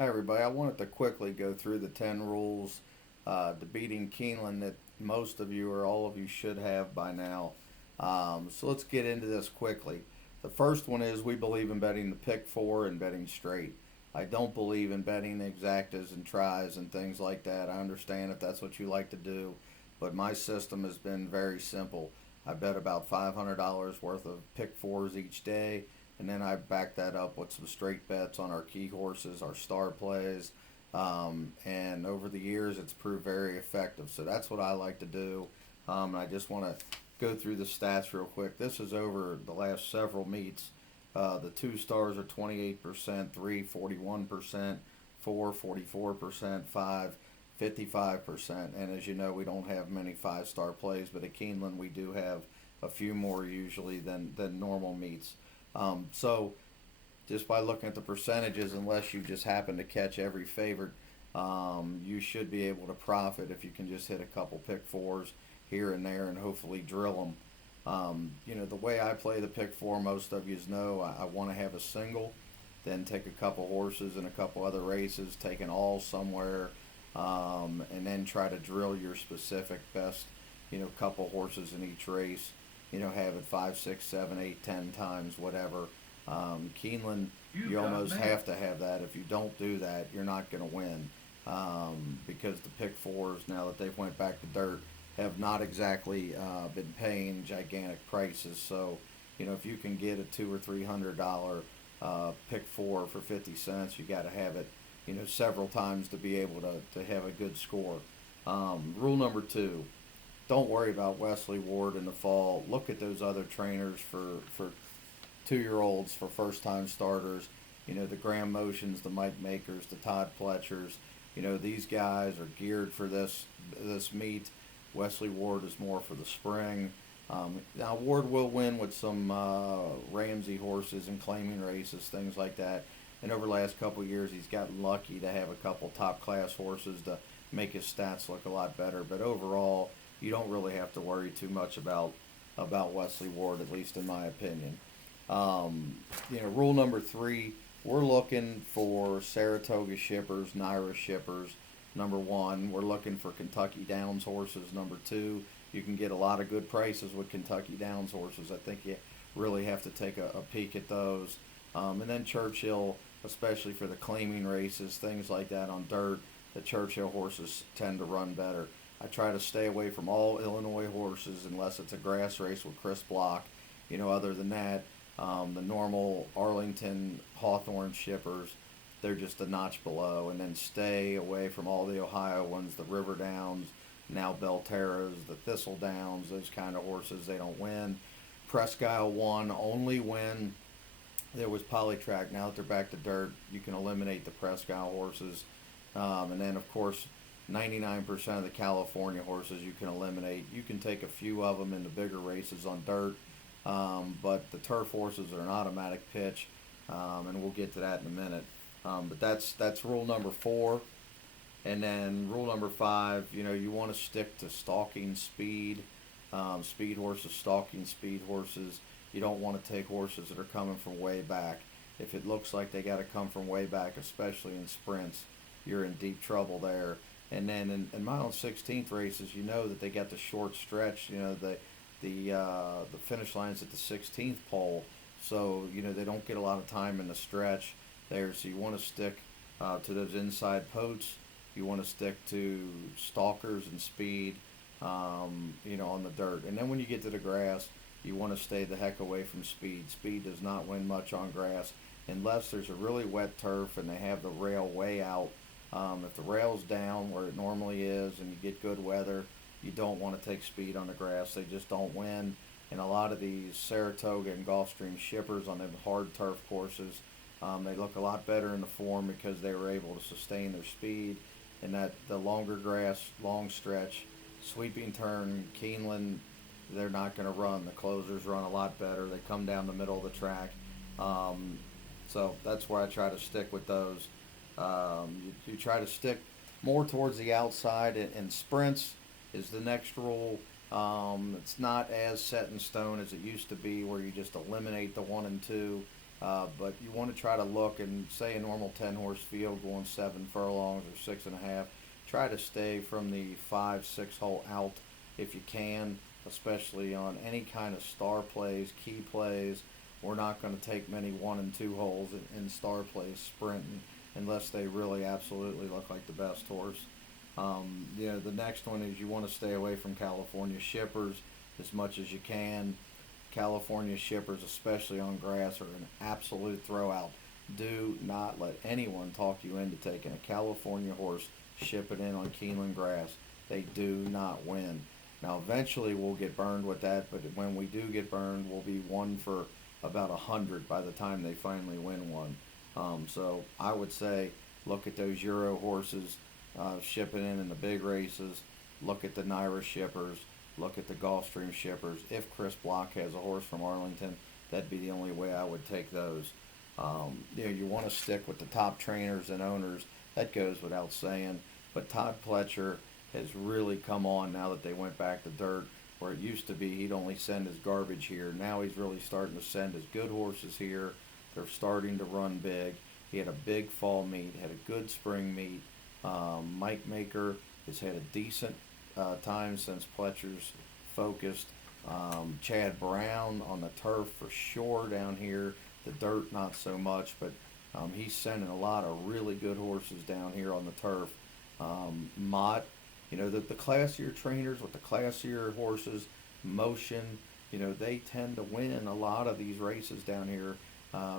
Hi, everybody. I wanted to quickly go through the 10 rules to beating Keeneland that most of you or all of you should have by now. So let's get into this quickly. The first one is we believe in betting the pick four and betting straight. I don't believe in betting exactas and tries and things like that. I understand if that's what you like to do, but my system has been very simple. I bet about $500 worth of pick fours each day, and then I back that up with some straight bets on our key horses, our star plays, and over the years it's proved very effective. So that's what I like to do. I just want to go through the stats real quick. This is over the last several meets. The two stars are 28%, three 41%, four 44%, five 55%. And as you know, we don't have many five-star plays, but at Keeneland we do have a few more usually than normal meets. So just by looking at the percentages, unless you just happen to catch every favorite, you should be able to profit if you can just hit a couple pick fours here and there and hopefully drill them. The way I play the pick four, most of you know, I want to have a single, then take a couple horses and a couple other races, take an all somewhere, and then try to drill your specific best, couple horses in each race. Have it five, six, seven, eight, 10 times, whatever. Keeneland, you almost have to have that. If you don't do that, you're not going to win, because the pick fours, now that they've went back to dirt, have not exactly been paying gigantic prices. So, if you can get a $200 or $300 pick four for 50 cents, you got to have it, several times to be able to have a good score. Rule number two: don't worry about Wesley Ward in the fall. Look at those other trainers for 2 year olds, for first time starters. The Graham Motions, the Mike Makers, the Todd Pletchers. These guys are geared for this meet. Wesley Ward is more for the spring. Now Ward will win with some Ramsey horses and claiming races, things like that. And over the last couple of years, he's gotten lucky to have a couple top class horses to make his stats look a lot better. But overall, you don't really have to worry too much about Wesley Ward, at least in my opinion. Rule number three: we're looking for Saratoga shippers, Naira shippers. Number one, we're looking for Kentucky Downs horses. Number two, you can get a lot of good prices with Kentucky Downs horses. I think you really have to take a peek at those. And then Churchill, especially for the claiming races, things like that on dirt, the Churchill horses tend to run better. I try to stay away from all Illinois horses unless it's a grass race with Chris Block. Other than that, the normal Arlington Hawthorne shippers, they're just a notch below. And then stay away from all the Ohio ones, the River Downs, now Belterras, the Thistle Downs, those kind of horses. They don't win. Presque Isle won only when there was Polytrack. Now that they're back to dirt, you can eliminate the Presque Isle horses. And then, of course, 99% of the California horses you can eliminate. You can take a few of them in the bigger races on dirt, but the turf horses are an automatic pitch, and we'll get to that in a minute. But that's rule number four. And then rule number five, you want to stick to stalking speed. Speed horses, stalking speed horses. You don't want to take horses that are coming from way back. If it looks like they got to come from way back, especially in sprints, you're in deep trouble there. And then in mile and 16th races, that they got the short stretch. The finish line's at the 16th pole, so they don't get a lot of time in the stretch there. So you want to stick to those inside posts. You want to stick to stalkers and speed, on the dirt. And then when you get to the grass, you want to stay the heck away from speed. Speed does not win much on grass unless there's a really wet turf and they have the rail way out. If the rail's down where it normally is and you get good weather, you don't want to take speed on the grass. They just don't win. And a lot of these Saratoga and Gulfstream shippers on them hard turf courses, they look a lot better in the form because they were able to sustain their speed. And that the longer grass, long stretch, sweeping turn, Keeneland, they're not going to run. The closers run a lot better. They come down the middle of the track. So that's where I try to stick with those. You try to stick more towards the outside, and sprints is the next rule. It's not as set in stone as it used to be, where you just eliminate the one and two. But you want to try to look and say a normal 10 horse field going 7 furlongs or 6.5. Try to stay from the 5, 6 hole out if you can, especially on any kind of star plays, key plays. We're not going to take many 1 and 2 holes in star plays sprinting unless they really absolutely look like the best horse. The next one is you want to stay away from California shippers as much as you can. California shippers, especially on grass, are an absolute throwout. Do not let anyone talk you into taking a California horse, ship it in on Keeneland grass. They do not win. Now, eventually we'll get burned with that, but when we do get burned, we'll be 1 for about 100 by the time they finally win one. So I would say look at those Euro horses shipping in the big races. Look at the Naira shippers. Look at the Gulfstream shippers. If Chris Block has a horse from Arlington, that'd be the only way I would take those. You want to stick with the top trainers and owners. That goes without saying. But Todd Pletcher has really come on now that they went back to dirt, where it used to be he'd only send his garbage here. Now he's really starting to send his good horses here. They're starting to run big. He had a big fall meet, had a good spring meet. Mike Maker has had a decent time since Pletcher's focused. Chad Brown on the turf for sure down here. The dirt not so much, but he's sending a lot of really good horses down here on the turf. Mott, the classier trainers with the classier horses, Motion, they tend to win a lot of these races down here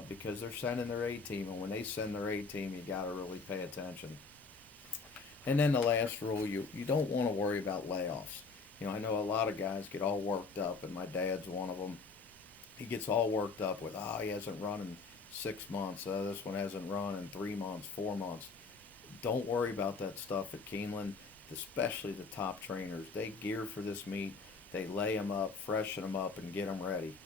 because they're sending their A-team, and when they send their A-team, you got to really pay attention. And then the last rule, you don't want to worry about layoffs. I know a lot of guys get all worked up, and my dad's one of them. He gets all worked up with, he hasn't run in 6 months. This one hasn't run in 3 months, 4 months. Don't worry about that stuff at Keeneland, especially the top trainers. They gear for this meet. They lay them up, freshen them up, and get them ready.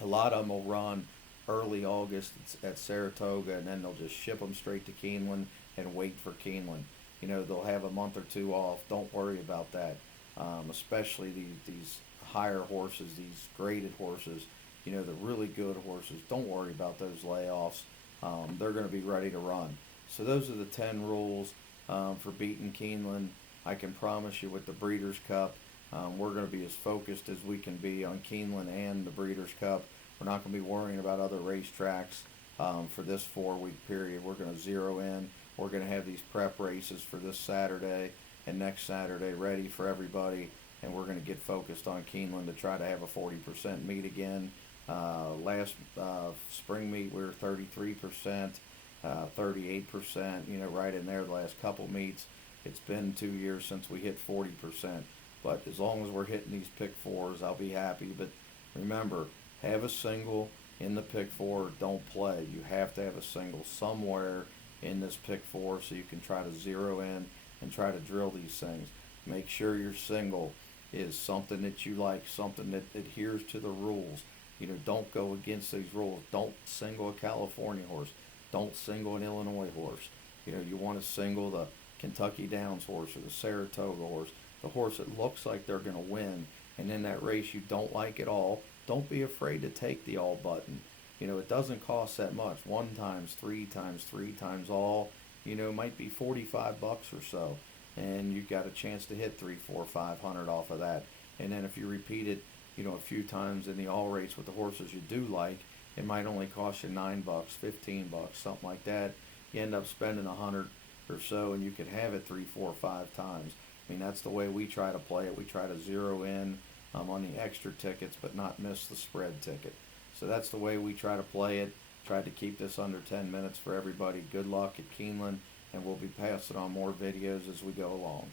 A lot of them will run early August at Saratoga, and then they'll just ship them straight to Keeneland and wait for Keeneland. They'll have a month or two off. Don't worry about that. Especially these higher horses, these graded horses, the really good horses. Don't worry about those layoffs. They're going to be ready to run. So those are the 10 rules for beating Keeneland. I can promise you with the Breeders' Cup, we're going to be as focused as we can be on Keeneland and the Breeders' Cup. We're not going to be worrying about other racetracks for this 4-week period. We're going to zero in. We're going to have these prep races for this Saturday and next Saturday ready for everybody, and we're going to get focused on Keeneland to try to have a 40% meet again. Last spring meet we were 33%, 38%, right in there the last couple meets. It's been 2 years since we hit 40%, but as long as we're hitting these pick fours, I'll be happy. But remember, have a single in the pick four. Don't play. You have to have a single somewhere in this pick four so you can try to zero in and try to drill these things. Make sure your single is something that you like, something that adheres to the rules. Don't go against these rules. Don't single a California horse. Don't single an Illinois horse. You want to single the Kentucky Downs horse or the Saratoga horse, the horse that looks like they're going to win. And in that race you don't like at all, don't be afraid to take the all button. It doesn't cost that much. 1 times 3 times 3 times all, might be $45 or so. And you've got a chance to hit 3, 4, 500 off of that. And then if you repeat it, a few times in the all race with the horses you do like, it might only cost you $9, $15, something like that. You end up spending 100 or so, and you could have it 3, 4, 5 times. That's the way we try to play it. We try to zero in on the extra tickets, but not miss the spread ticket. So that's the way we try to play it. Tried to keep this under 10 minutes for everybody. Good luck at Keeneland, and we'll be passing on more videos as we go along.